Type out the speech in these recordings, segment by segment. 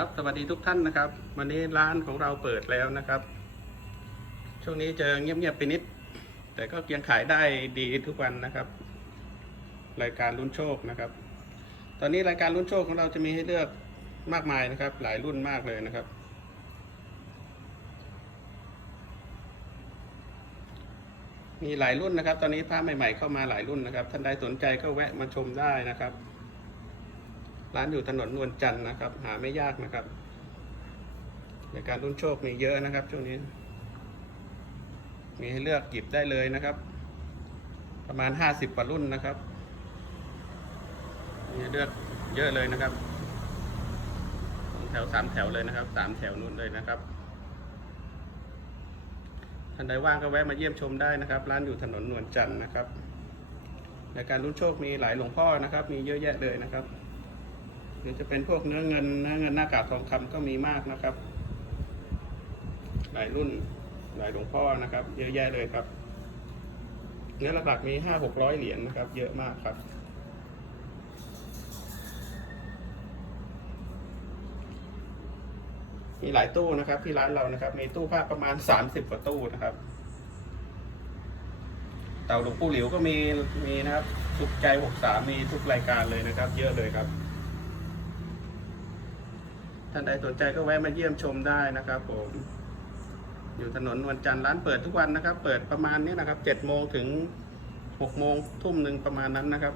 ครับสวัสดีทุกท่านนะครับ วันนี้ร้านของเราเปิดแล้วนะครับ ช่วงนี้จอเงียบๆไปนิด แต่ก็ยังขายได้ดีทุกวันนะครับ รายการลุ้นโชคนะครับ ตอนนี้รายการลุ้นโชคของเราจะมีให้เลือกมากมายนะครับ หลายรุ่นมากเลยนะครับ มีหลายรุ่นนะครับ ตอนนี้ผ้าใหม่ ๆ เข้ามาหลายรุ่นนะครับ ท่านใดสนใจก็แวะมาชมได้นะครับ ร้านอยู่ถนนนวลจันทร์นะครับ หาไม่ยากนะครับในการรุ่นโชคมีเยอะนะครับ ช่วงนี้ มีให้เลือกหยิบได้เลยนะครับ ประมาณห้าสิบกว่ารุ่นนะครับมีเลือกเยอะเลยนะครับแถวสามแถวเลยนะครับสามแถวนู่นเลยนะครับท่านใดว่างก็แวะมาเยี่ยมชมได้นะครับ ร้านอยู่ถนนนวลจันทร์นะครับในการรุ่นโชคมีหลายหลวงพ่อนะครับ มีเยอะแยะเลยนะครับ หรือจะเป็นพวกเนื้อเงินเนื้อเงินหน้ากากทองคำก็มีมากนะครับ หลายรุ่นหลายหลวงพ่อนะครับ เยอะแยะเลยครับเนื้อหลักๆมีห้าหกร้อยเหรียญนะครับ เยอะมากครับ มีหลายตู้นะครับ ที่ร้านเรานะครับ มีตู้ผ้าประมาณสามสิบกว่าตู้นะครับเต่าหลวงปู่หลิวก็มีมีนะครับสุขใจหกสามมีทุกรายการเลยนะครับ เยอะเลยครับ ท่านใดสนใจก็แวะมาเยี่ยมชมได้นะครับผมอยู่ถนนนวลจันทร์ร้านเปิดทุกวันนะครับ เปิดประมาณนี้นะครับเจ็ดโมงถึงหกโมงทุ่มหนึ่งประมาณนั้นนะครับ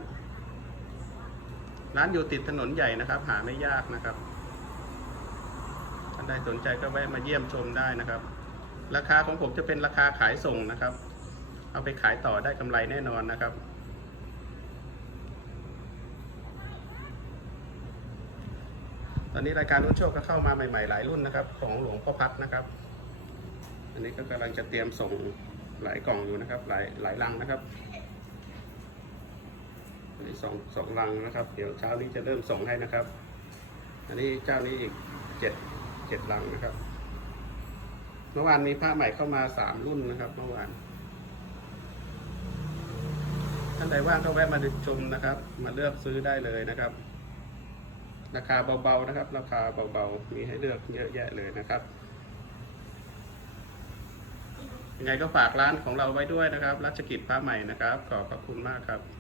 ร้านอยู่ติดถนนใหญ่นะครับ หาไม่ยากนะครับท่านใดสนใจก็แวะมาเยี่ยมชมได้นะครับ ราคาของผมจะเป็นราคาขายส่งนะครับ เอาไปขายต่อได้กำไรแน่นอนนะครับ อนนี้รายการรุ่นโชคก็เข้ามาใหม่ๆหลายรุ่นนะครับ ของหลวงพ่อพัดนะครับ อันนี้ก็กำลังจะเตรียมส่งหลายกล่องอยู่นะครับ หลายหลายลังนะครับอันนี้สองสองลังนะครับ เดี๋ยวเช้านี้จะเริ่มส่งให้นะครับ อันนี้เจ้านี้อีกเจ็ดเจ็ดลังนะครับ เมื่อวานมีผ้าใหม่เข้ามาสามรุ่นนะครับ เมื่อวานท่านใดว่างก็แวะมาดูชมนะครับ มาเลือกซื้อได้เลยนะครับ ราคาเบาๆนะครับ ราคาเบาๆ มีให้เลือกเยอะแยะเลยนะครับ ยังไงก็ฝากร้านของเราไว้ด้วยนะครับ รัชกิจพระใหม่นะครับ ขอบพระคุณมากครับ